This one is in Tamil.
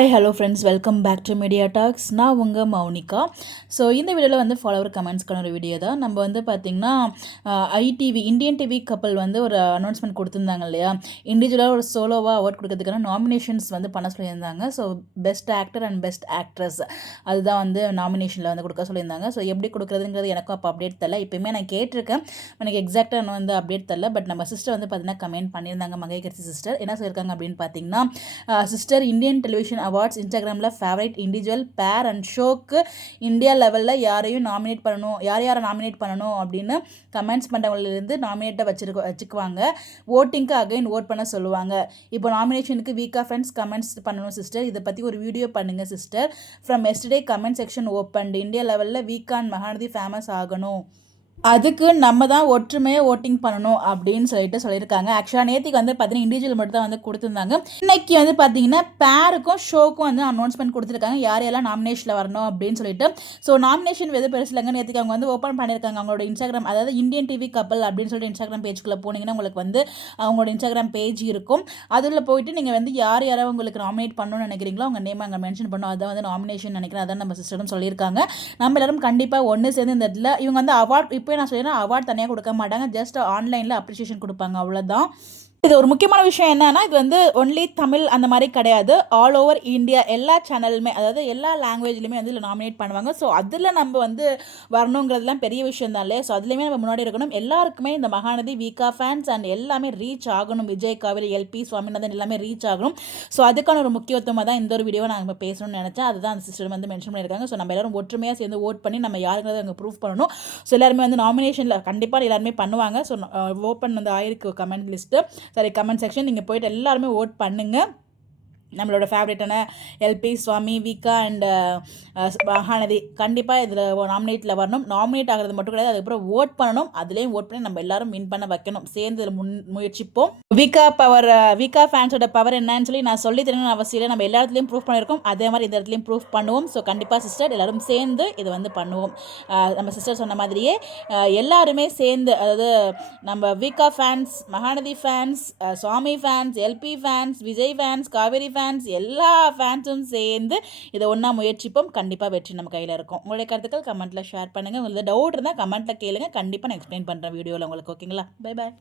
Hi hello friends, welcome back to media talks. நான் உங்கள் மௌனிகா. ஸோ இந்த வீடியோவில் வந்து ஃபாலோவர் கமெண்ட்ஸ்க்கான ஒரு வீடியோ தான். நம்ம வந்து பார்த்திங்கன்னா ஐடிவி இந்தியன் டிவி கப்பல் வந்து ஒரு அனௌன்ஸ்மெண்ட் கொடுத்துருந்தாங்க இல்லையா, இண்டிவிஜுவலாக ஒரு சோலோவாக அவார்ட் கொடுக்கறதுக்கான நாமினேஷன்ஸ் வந்து பண்ண சொல்லியிருந்தாங்க. So best actor and best actress அதுதான் வந்து நாமினேஷனில் வந்து கொடுக்க சொல்லியிருந்தாங்க. ஸோ எப்படி கொடுக்குறதுங்கிறது எனக்கும் அப்போ அப்டேட் தரல. இப்போயுமே நான் கேட்டிருக்கேன், எனக்கு எக்ஸாக்டாக நான் வந்து அப்டேட் தரல. பட் நம்ம சிஸ்டர் வந்து பார்த்திங்கன்னா கமெண்ட் பண்ணியிருந்தாங்க. மகேகர்த்தி சிஸ்டர் என்ன சொல்லியிருக்காங்க அப்படின்னு பார்த்தீங்கன்னா, சிஸ்டர் இந்தியன் டெலிவிஷன் அவார்ட்ஸ் இன்ஸ்டாகிராமில் ஃபேவரட் இண்டிவிஜுவல் பேர் அண்ட் ஷோக்கு இந்தியா லெவலில் யாரையும் நாமினேட் பண்ணணும், யாரை நாமினேட் பண்ணணும் அப்படின்னு கமெண்ட்ஸ் பண்ணுறவங்களிலிருந்து நாமினேட்டை வச்சுக்குவாங்க. ஓட்டிங்க்கு அகைன் ஓட் பண்ண சொல்லுவாங்க. இப்போ நாமினேஷனுக்கு வீக்கா ஃப்ரெண்ட்ஸ் கமெண்ட்ஸ் பண்ணணும் சிஸ்டர். இதை பற்றி ஒரு வீடியோ பண்ணுங்கள் sister. From yesterday comment section open. India லெவலில் வீக்கா அண்ட் மகாநதி ஃபேமஸ் ஆகணும், அதுக்கு நம்ம தான் ஒற்றுமையாக ஓட்டிங் பண்ணணும் அப்படின்னு சொல்லியிருக்காங்க. ஆக்சுவலாக நேற்றுக்கு வந்து பார்த்தீங்கன்னா இண்டிவிஜுவல் மட்டும் தான் வந்து கொடுத்துருந்தாங்க. இன்னைக்கு வந்து பார்த்தீங்கன்னா பேருக்கும் ஷோக்கும் வந்து அனௌன்ஸ்மெண்ட் கொடுத்துருக்காங்க, யார் யாரெல்லாம் நாமினேஷனில் வரணும் அப்படின்னு சொல்லிட்டு. ஸோ நாமினேஷன் எது பெருசு இல்லைங்க. நேற்றுக்கு அவங்க வந்து ஓப்பன் பண்ணியிருக்காங்க அவங்களோட இன்ஸ்டாகிராம், அதாவது இந்தியன் டிவி கப்பல் அப்படின்னு சொல்லிட்டு இன்ஸ்டாகிராம் பேஜ்குள்ளே போனீங்கன்னா உங்களுக்கு வந்து அவங்களோட இன்ஸ்டாகிராம் பேஜ் இருக்கும். அதில் போயிட்டு நீங்கள் வந்து யார் யாராவது உங்களுக்கு நாமினேட் பண்ணணும்னு நினைக்கிறீங்களோ அவங்க நேம் அங்கே மென்ஷன் பண்ணணும். அதான் வந்து நாமினேஷன் நினைக்கிறேன். அதான் நம்ம சிஸ்டரும் சொல்லியிருக்காங்க. நம்ம எல்லாரும் கண்டிப்பாக ஒன்று சேர்ந்து இந்த இடத்துல இவங்க வந்து அவார்ட் இப்போ நான் சொல்லிடுறேன், அவார்ட் தனியாக கொடுக்க மாட்டாங்க, ஜஸ்ட் ஆன்லைனில் அப்ரிசியேஷன் கொடுப்பாங்க, அவ்வளோதான். இது ஒரு முக்கியமான விஷயம் என்னன்னா, இது வந்து ஒன்லி தமிழ் அந்த மாதிரி கிடையாது, ஆல் ஓவர் இந்தியா எல்லா சேனலுமே, அதாவது எல்லா லாங்குவேஜ்லையுமே வந்து இதில் நாமினேட் பண்ணுவாங்க. ஸோ அதில் நம்ம வந்து வரணுங்கிறதுலாம் பெரிய விஷயம் தான் இல்லையா. ஸோ அதுலேயுமே நம்ம முன்னாடி இருக்கணும். எல்லாருக்குமே இந்த மகாநதி வீக்கா ஃபேன்ஸ் அண்ட் எல்லாமே ரீச் ஆகணும். விஜய், காவேரி, எல்பி, சுவாமிநாதன் எல்லாமே ரீச் ஆகணும். ஸோ அதுக்கான ஒரு முக்கியத்துவமாக தான் இந்த ஒரு வீடியோவை நான் பேசணும்னு நினச்சேன். அதுதான் அந்த சிஸ்டர் வந்து மென்ஷன் பண்ணியிருக்காங்க. ஸோ நம்ம எல்லாரும் ஒற்றுமையாக சேர்ந்து ஓட் பண்ணி நம்ம யாருங்கிறத அங்கே ப்ரூவ் பண்ணணும். ஸோ எல்லாருமே வந்து நாமினேஷனில் கண்டிப்பாக எல்லாருமே பண்ணுவாங்க. ஸோ ஓப்பன் வந்து ஆயிருக்கு கமெண்ட் லிஸ்ட்டு, சரி கமெண்ட் செக்ஷன், நீங்கள் போய்ட்டு எல்லாருமே ஓட் பண்ணுங்கள். நம்மளோட ஃபேவரட்டான எல்பி, சுவாமி, வீக்கா அண்ட் மகாநதி கண்டிப்பாக இதில் நாமினேட்டில் வரணும். நாமினேட் ஆகிறது மட்டும் கிடையாது, அதுக்கப்புறம் ஓட் பண்ணணும். அதுலேயும் ஓட் பண்ணி நம்ம எல்லாரும் வின் பண்ண வைக்கணும். சேர்ந்து இதில் முயற்சிப்போம். வீக்கா பவர், வீக்கா ஃபேன்ஸோட பவர் என்னன்னு சொல்லி நான் சொல்லி தரணும்னு அவசியம் இல்லை. நம்ம எல்லா இடத்துலையும் ப்ரூஃப் பண்ணியிருக்கோம், அதே மாதிரி இந்த இடத்துலையும் ப்ரூஃப் பண்ணுவோம். ஸோ கண்டிப்பாக சிஸ்டர் எல்லாரும் சேர்ந்து இதை வந்து பண்ணுவோம். நம்ம சிஸ்டர் சொன்ன மாதிரியே எல்லாருமே சேர்ந்து, அதாவது நம்ம வீக்கா fans, Mahanadi fans, Swami fans, LP fans, Vijay fans, Kaveri fans, எல்லா ஃபேன்ஸும் சேர்ந்து இதை ஒன்றா முயற்சிப்போம். கண்டிப்பாக வெற்றி நம்ம கையில் இருக்கும். உங்களுடைய கருத்துக்கள் கமெண்ட்டில் ஷேர் பண்ணுங்கள். உங்களுக்கு டவுட் இருந்தால் கமெண்ட்டில் கேளுங்க, கண்டிப்பாக நான் எக்ஸ்பிளைன் பண்ணுறேன் வீடியோவில் உங்களுக்கு. ஓகேங்களா? Bye bye.